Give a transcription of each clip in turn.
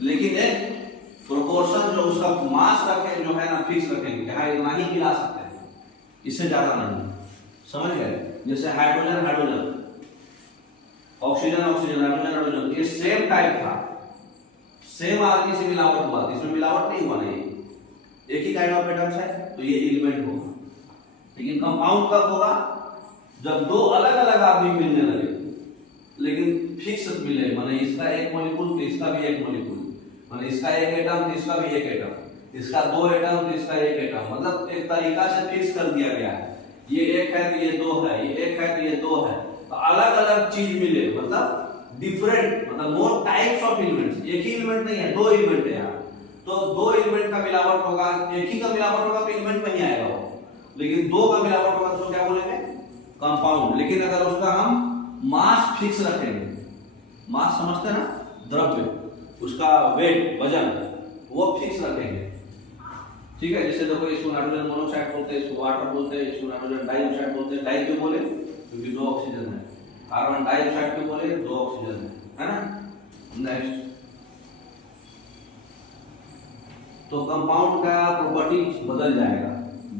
लेकिन एक प्रोपोर्शन जो उसका मास रखे जो है ना फिक्स रखेंगे, हाँ इतना ही मिला सकते हैं, इससे ज्यादा नहीं। समझ गए? जैसे hydrogen hydrogen, oxygen oxygen, hydrogen hydrogen, ये सेम टाइप था, सेम आदमी से मिलावट हुआ, इसमें मिलावट नहीं हुआ, नहीं एक ही काइंड ऑफ एटम्स है, तो ये एलिमेंट होगा। लेकिन कंपाउंड कब होगा? जब दो अलग अलग आदमी मिलने लगे, लेकिन फिक्स मिले, माने इसका एक मॉलिक्यूल तो इसका भी एक मॉलिक्यूल, माने इसका एक एटम तो इसका भी एक एटम, इसका दो एटम तो इसका एक एटम, मतलब एक तरीका से फिक्स कर दिया गया है। ये एक है तो ये दो है, ये एक है तो ये दो है, तो अलग अलग चीज मिले, मतलब डिफरेंट, मतलब मोर टाइप्स ऑफ एलिमेंट्स, एक ही एलिमेंट नहीं है, दो एलिमेंट है यहाँ, तो दो एलिमेंट का मिलावट होगा, एक ही का मिलावट होगा तो एलिमेंट नहीं आएगा वो, लेकिन दो का मिलावट होगा तो क्या बोलेंगे? कंपाउंड। लेकिन अगर उसका हम मास फिक्स रखेंगे, मास समझते हैं ना, द्रव्य, उसका वेट वजन वो फिक्स रखेंगे, ठीक है। जैसे देखो इसको नाइट्रोजन मोनोऑक्साइड बोलते हैं, इसको वाटर बोलते हैं, इसको नाइट्रोजन डाइऑक्साइड बोलते हैं। डाई क्यों बोले? क्योंकि दो ऑक्सीजन है। कार्बन डाइऑक्साइड क्यों बोले? दो ऑक्सीजन है ना। नेक्स्ट, तो कंपाउंड का प्रॉपर्टी बदल जाएगा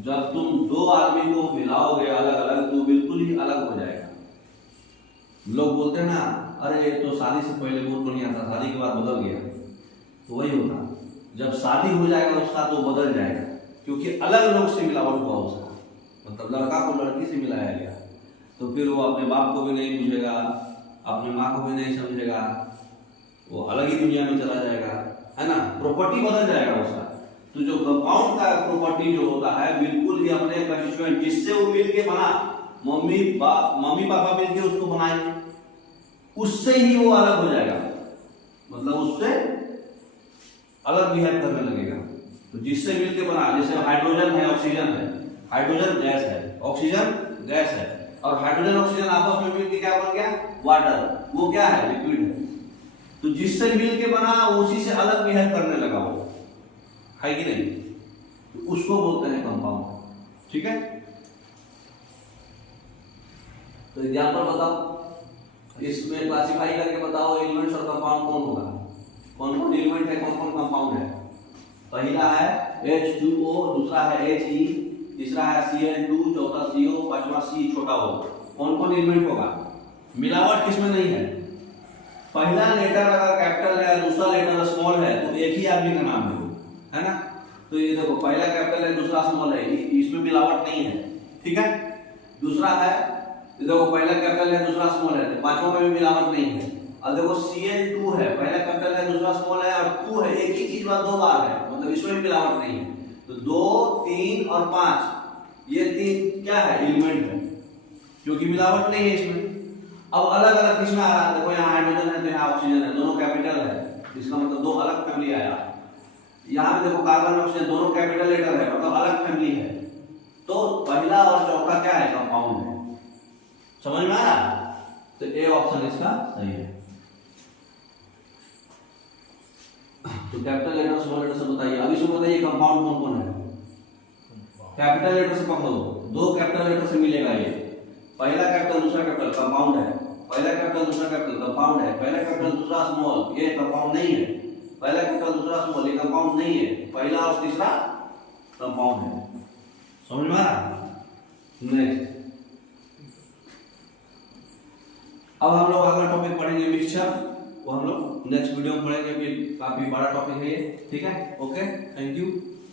जब तुम दो आदमी को मिलाओगे अलग अलग, तो बिल्कुल ही अलग हो जाएगा। लोग बोलते हैं ना, अरे ये तो शादी से पहले बहुत बढ़िया था, शादी के बाद बदल गया, तो वही होता, जब शादी हो जाएगा उसका तो बदल जाएगा, क्योंकि अलग लोग से मिलावट हुआ उसका, मतलब लड़का को लड़की से मिलाया गया, तो फिर वो अपने बाप को भी नहीं पूछेगा, अपनी माँ को भी नहीं समझेगा, वो अलग ही दुनिया में चला जाएगा, है ना, प्रॉपर्टी बदल जाएगा उसका। तो जो कंपाउंड का प्रॉपर्टी जो होता है बिल्कुल ही अपने कंस्टिट्यूएंट जिससे वो मिलके बना, मम्मी पापा मिलके उसको बनाएंगे, उससे ही वो अलग हो जाएगा, मतलब उससे अलग बिहेव करने लगेगा। तो जिससे मिलके बना, जैसे हाइड्रोजन है ऑक्सीजन है, हाइड्रोजन गैस है, ऑक्सीजन गैस है, और हाइड्रोजन ऑक्सीजन आपस में मिलके क्या बन गया? वाटर। वो क्या है? लिक्विड है। तो जिससे मिलके बना उसी से अलग बिहेव करने लगा वो, है कि नहीं? तो उसको बोलते हैं कंपाउंड, ठीक है। तो एग्जांपल बताओ, इसमें क्लासिफाई करके बताओ एलिमेंट्स और कंपाउंड कौन होगा, कौन कौन एलिमेंट है, कौन कौन कंपाउंड है। पहला है H2O, दूसरा है He, तीसरा है Cl2, चौथा CO, पांचवा C छोटा O। कौन कौन एलिमेंट होगा? मिलावट किसमें नहीं है। पहला लेटर अगर कैपिटल है, दूसरा लेटर स्मॉल है, तो एक ही आदमी का नाम है ना। तो ये देखो, पहला कैपिटल है, दूसरा स्मॉल है, इसमें मिलावट नहीं है, ठीक है। दूसरा है, देखो पहला कैपिटल है, दूसरा स्मॉल है, तो पांचों में भी मिलावट नहीं है। और देखो Cl2 है, पहला कैपिटल है, दूसरा स्मॉल है, और 2 है, एक ही चीज बात दो बार है, मतलब इसमें भी मिलावट नहीं है। तो 2, 3 और 5, ये तीन क्या है? एलिमेंट है, क्योंकि मिलावट नहीं है इसमें। अब अलग अलग किसमें आ रहा है? देखो यहाँ हाइड्रोजन है तो यहाँ ऑक्सीजन है, दोनों कैपिटल है, इसका मतलब दो अलग फैमिली आया। यहाँ पे देखो कार्बन ऑक्सीजन दोनों कैपिटल लेटर है, मतलब अलग फैमिली है। तो पहला और चौथा क्या है? कंपाउंड है। समझ में आ रहा? तो ए ऑप्शन इसका सही है। तो कैपिटल लेटर स्मॉल लेटर से बताइए, अभी से बताइए कंपाउंड कौन कौन है। कैपिटल लेटर से पकड़ो, दो कैपिटल लेटर से मिलेगा ये, पहला कैपिटल दूसरा कैपिटल कंपाउंड है, पहला कैपिटल दूसरा कैपिटल कंपाउंड है, पहला कैपिटल दूसरा स्मॉल ये कंपाउंड नहीं है, पहला कैपिटल दूसरा स्मॉल ये कंपाउंड नहीं है, पहला और तीसरा कंपाउंड है। समझ में आ रहा? नेक्स्ट, अब हम लोग अगला टॉपिक पढ़ेंगे मिक्सचर, वो हम लोग नेक्स्ट वीडियो में पढ़ेंगे, काफी बड़ा टॉपिक है ये, ठीक है। Okay, thank you.